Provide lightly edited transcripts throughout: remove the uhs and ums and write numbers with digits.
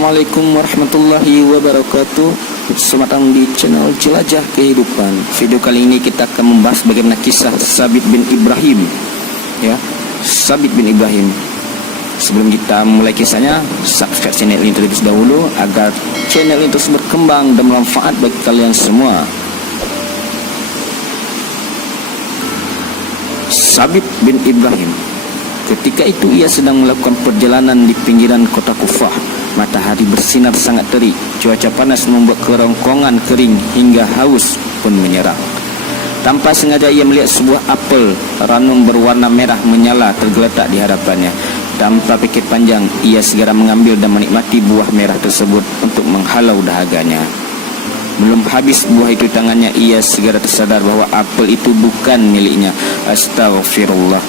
Assalamualaikum warahmatullahi wabarakatuh. Selamat datang di channel Jelajah Kehidupan. Video kali ini kita akan membahas bagaimana kisah Sabit bin Ibrahim. Ya, Sabit bin Ibrahim. Sebelum kita mulai kisahnya, subscribe channel ini terlebih dahulu agar channel ini terus berkembang dan bermanfaat bagi kalian semua. Sabit bin Ibrahim. Ketika itu ia sedang melakukan perjalanan di pinggiran kota Kufah. Matahari bersinar sangat terik. Cuaca panas membuat kerongkongan kering hingga haus pun menyerang. Tanpa sengaja ia melihat sebuah apel ranum berwarna merah menyala tergeletak di hadapannya. Tanpa pikir panjang, ia segera mengambil dan menikmati buah merah tersebut untuk menghalau dahaganya. Belum habis buah itu tangannya, ia segera tersadar bahwa apel itu bukan miliknya. Astaghfirullah,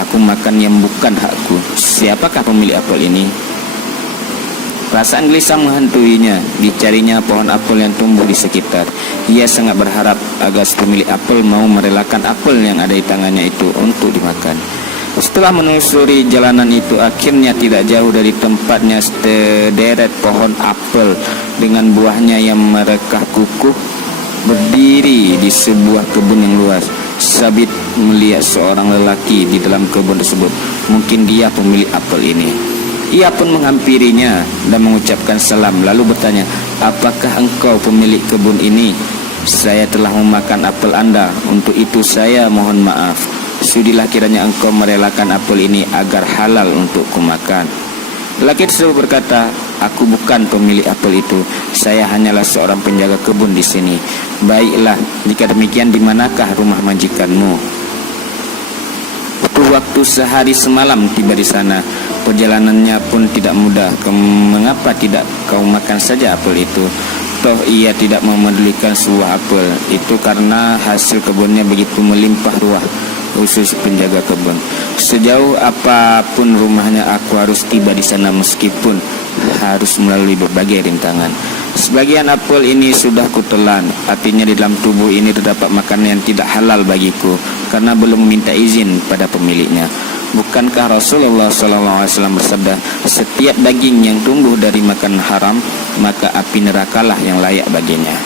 aku makan yang bukan hakku. Siapakah pemilik apel ini? Perasaan gelisah menghantuinya. Dicarinya pohon apel yang tumbuh di sekitar. Ia sangat berharap agar pemilik apel mau merelakan apel yang ada di tangannya itu untuk dimakan. Setelah menelusuri jalanan itu, akhirnya tidak jauh dari tempatnya sederet pohon apel dengan buahnya yang merekah kukuh berdiri di sebuah kebun yang luas. Sabit melihat seorang lelaki di dalam kebun tersebut. Mungkin dia pemilik apel ini. Ia pun menghampirinya dan mengucapkan salam, lalu bertanya, "Apakah engkau pemilik kebun ini? Saya telah memakan apel Anda, untuk itu saya mohon maaf. Sudilah kiranya engkau merelakan apel ini agar halal untuk kumakan." Lelaki tersebut berkata, "Aku bukan pemilik apel itu. Saya hanyalah seorang penjaga kebun di sini." "Baiklah, jika demikian di manakah rumah majikanmu?" "Butuh waktu sehari semalam tiba di sana. Perjalanannya pun tidak mudah. Mengapa tidak kau makan saja apel itu? Toh ia tidak memedulikan sebuah apel. Itu karena hasil kebunnya begitu melimpah ruah," khusus penjaga kebun. "Sejauh apapun rumahnya, aku harus tiba di sana meskipun harus melalui berbagai rintangan. Sebagian apel ini sudah kutelan, artinya di dalam tubuh ini terdapat makanan yang tidak halal bagiku karena belum meminta izin pada pemiliknya. Bukankah Rasulullah SAW bersabda, setiap daging yang tumbuh dari makan haram, maka api nerakalah yang layak baginya."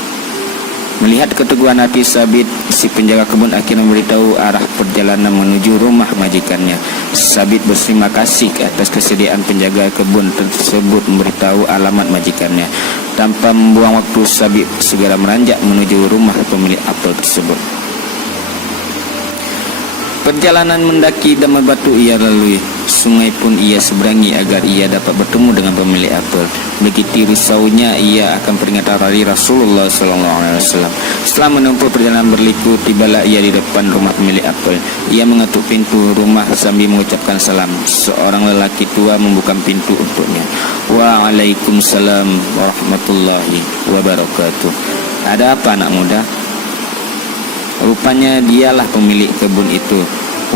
Melihat keteguhan hati Sabit, si penjaga kebun akhirnya memberitahu arah perjalanan menuju rumah majikannya. Sabit berterima kasih atas kesediaan penjaga kebun tersebut memberitahu alamat majikannya. Tanpa membuang waktu, Sabit segera meranjak menuju rumah pemilik apel tersebut. Perjalanan mendaki dan membatu ia lalui. Sungai pun ia seberangi agar ia dapat bertemu dengan pemilik apel. Begitu risaunya ia akan peringatan hari Rasulullah SAW. Setelah menempuh perjalanan berliku, tibalah ia di depan rumah pemilik apel. Ia mengetuk pintu rumah sambil mengucapkan salam. Seorang lelaki tua membuka pintu untuknya. "Waalaikumsalam warahmatullahi wabarakatuh. Ada apa, anak muda?" Rupanya dialah pemilik kebun itu.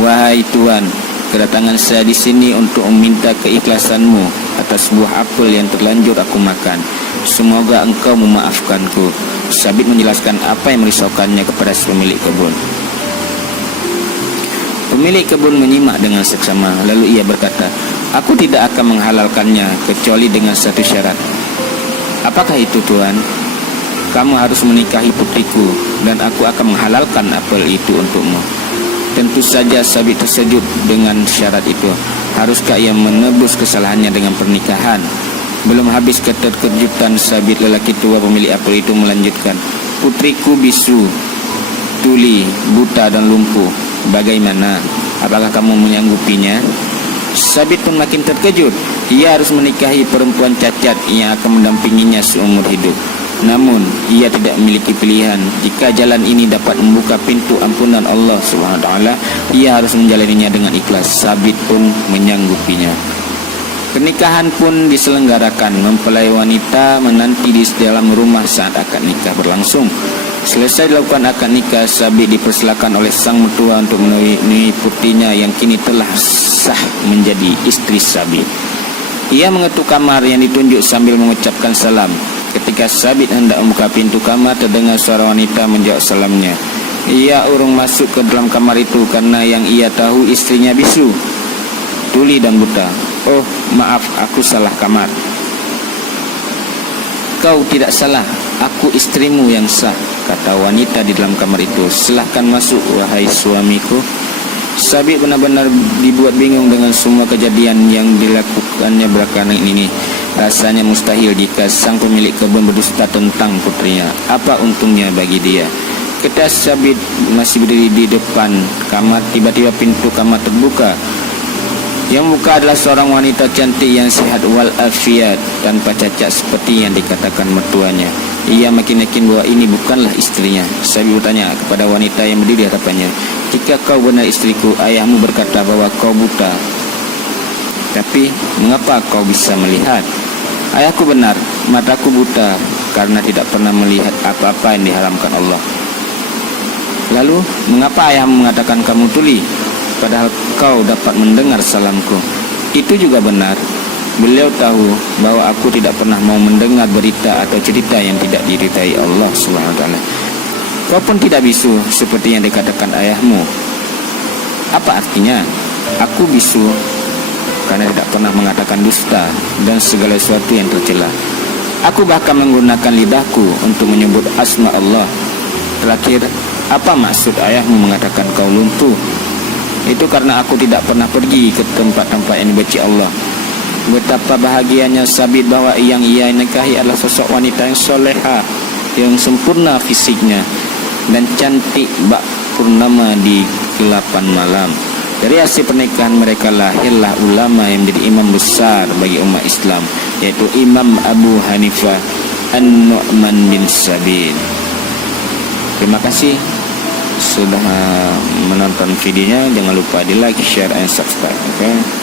"Wahai Tuan, kedatangan saya di sini untuk meminta keikhlasanmu atas buah apel yang terlanjur aku makan. Semoga engkau memaafkanku." Sabit menjelaskan apa yang merisaukannya kepada pemilik kebun. Pemilik kebun menyimak dengan seksama, lalu ia berkata, "Aku tidak akan menghalalkannya kecuali dengan satu syarat." "Apakah itu, Tuan?" "Kamu harus menikahi putriku dan aku akan menghalalkan apel itu untukmu." Tentu saja Sabit terkejut dengan syarat itu. Haruskah ia menebus kesalahannya dengan pernikahan? Belum habis keterkejutan Sabit, lelaki tua pemilik apel itu melanjutkan, "Putriku bisu, tuli, buta dan lumpuh. Bagaimana? Apakah kamu menyanggupinya?" Sabit pun makin terkejut. Ia harus menikahi perempuan cacat yang akan mendampinginya seumur hidup. Namun ia tidak memiliki pilihan. Jika jalan ini dapat membuka pintu ampunan Allah SWT, ia harus menjalaninya dengan ikhlas. Sabit pun menyanggupinya. Pernikahan pun diselenggarakan. Mempelai wanita menanti di dalam rumah saat akad nikah berlangsung. Selesai dilakukan akad nikah, Sabit dipersilakan oleh sang mertua untuk menemui putrinya yang kini telah sah menjadi istri Sabit. Ia mengetuk kamar yang ditunjuk sambil mengucapkan salam. Ketika Sabit hendak membuka pintu kamar, terdengar suara wanita menjawab salamnya. Ia urung masuk ke dalam kamar itu karena yang ia tahu istrinya bisu, tuli dan buta. "Oh, maaf, aku salah kamar." Engkau tidak salah, aku istrimu yang sah, kata wanita di dalam kamar itu. Silahkan masuk, wahai suamiku. Sabit benar-benar dibuat bingung dengan semua kejadian yang dilakukannya belakangan ini. Rasanya mustahil jika sang pemilik kebun berdusta tentang putrinya. Apa untungnya bagi dia? Ketika Sabit masih berdiri di depan kamar, tiba-tiba pintu kamar terbuka. Yang buka adalah seorang wanita cantik yang sehat walafiat, tanpa cacat seperti yang dikatakan mertuanya. Ia makin yakin bahwa ini bukanlah istrinya. Sabit bertanya kepada wanita yang berdiri di hadapannya, jika kau benar istriku, ayahmu berkata bahwa kau buta. Tapi mengapa kau bisa melihat? Ayahku benar, mataku buta karena tidak pernah melihat apa-apa yang diharamkan Allah. Lalu mengapa ayahmu mengatakan kamu tuli, padahal kau dapat mendengar salamku? Itu juga benar. Beliau tahu bahwa aku tidak pernah mau mendengar berita atau cerita yang tidak diridai Allah SWT. Kau pun tidak bisu seperti yang dikatakan ayahmu. Apa artinya? Aku bisu karena tidak pernah mengatakan dusta dan segala sesuatu yang tercela. Aku bahkan menggunakan lidahku untuk menyebut asma Allah. Terakhir, apa maksud ayahmu mengatakan kau lumpuh? Itu karena aku tidak pernah pergi ke tempat-tempat yang dibenci Allah. Betapa bahagianya Sabit bahwa yang ia nikahi adalah sosok wanita yang soleha, yang sempurna fisiknya dan cantik bak purnama di kegelapan malam. Dari hasil pernikahan mereka lahirlah ulama yang menjadi imam besar bagi umat Islam, yaitu Imam Abu Hanifah An-Nu'man bin Sabit. Terima kasih sudah menonton videonya. Jangan lupa di like, share, and subscribe. Okay?